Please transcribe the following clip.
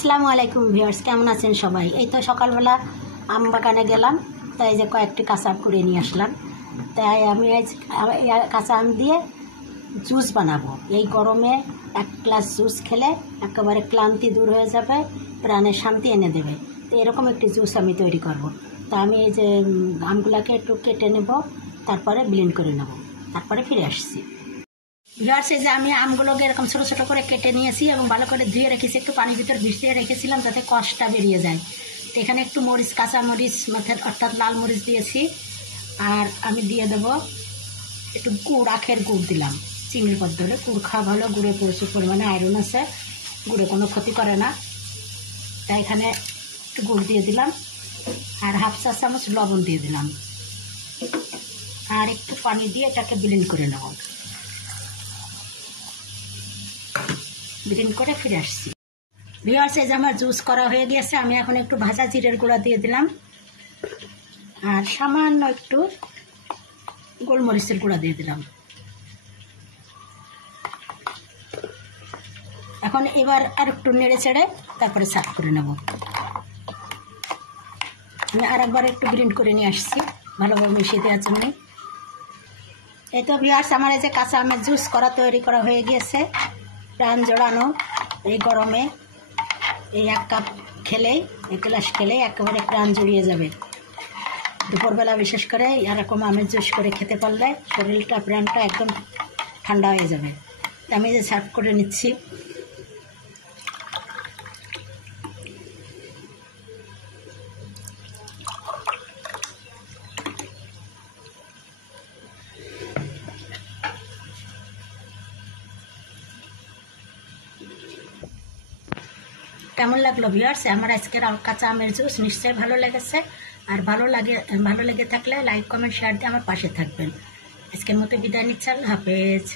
আসসালামু আলাইকুম ভিউয়ার্স, কেমন আছেন সবাই? এই তো সকালবেলা আম বাগানে গেলাম, তাই যে কয়েকটি কাঁচা আম করে নিয়ে আসলাম। তাই আমি কাঁচা আম দিয়ে জুস বানাবো। এই গরমে এক গ্লাস জুস খেলে একেবারে ক্লান্তি দূর হয়ে যাবে, প্রাণে শান্তি এনে দেবে। তো এরকম একটি জুস আমি তৈরি করব। তো আমি এই যে আমগুলাকে একটু কেটে নেব, তারপরে ব্লেন্ড করে নেব, তারপরে ফিরে আসছি। ভিউয়ার্স, এই যে আমি আমগুলোকে এরকম ছোটো ছোটো করে কেটে নিয়েছি এবং ভালো করে ধুয়ে রেখেছি। একটু পানির ভিতর ভিজিয়ে রেখেছিলাম যাতে কষটা বেরিয়ে যায়। তো এখানে একটু মরিচ, কাঁচা মরিচ অর্থাৎ লাল মরিচ দিয়েছি। আর আমি দিয়ে দেবো একটু গুড়, আখের গুড় দিলাম। চিনির বদলে গুড় খাওয়া ভালো, গুড়ে প্রচুর পরিমাণে আয়রন আছে, গুড়ে কোনো ক্ষতি করে না। তাই এখানে একটু গুড় দিয়ে দিলাম, আর হাফ চা চামচ লবণ দিয়ে দিলাম, আর একটু পানি দিয়ে এটাকে ব্লেন্ড করে নেব। ব্লেন্ড করে ফিরে আসছি। ভিউয়ার্স, এই যে আমার জুস করা হয়ে গেছে। আমি এখন একটু ভাজা জিরের গুঁড়া দিয়ে দিলাম, আর সামান্য একটু গোলমরিচের গুঁড়া দিয়ে দিলাম। এখন এবার আর একটু নেড়ে চেড়ে তারপরে সার্ভ করে নেব। আমি আর একবার একটু ব্লেন্ড করে নিয়ে আসছি, ভালোভাবে মিশিয়ে দেওয়ার জন্য। এই তো ভিউয়ার্স, আমার এই যে কাঁচা আমের জুস তৈরি করা হয়ে গিয়েছে। প্রাণ জোড়ানো এই গরমে এই এক কাপ খেলেই, এক গ্লাস খেলেই একেবারে প্রাণ জুড়িয়ে যাবে। দুপুরবেলা বিশেষ করে এরকম আমের জুস করে খেতে পারলে শরীরটা, প্রাণটা একদম ঠান্ডা হয়ে যাবে। আমি যে সার্ভ করে নিচ্ছি। কেমন লাগলো ভিউয়ার্স আমার আজকের কাঁচা আমের জুস? নিশ্চয়ই ভালো লেগেছে। আর ভালো লেগে থাকলে লাইক, কমেন্ট, শেয়ার দিয়ে আমার পাশে থাকবেন। আজকের মতো বিদায় নিচ্ছি। আল্লাহ হাফেজ।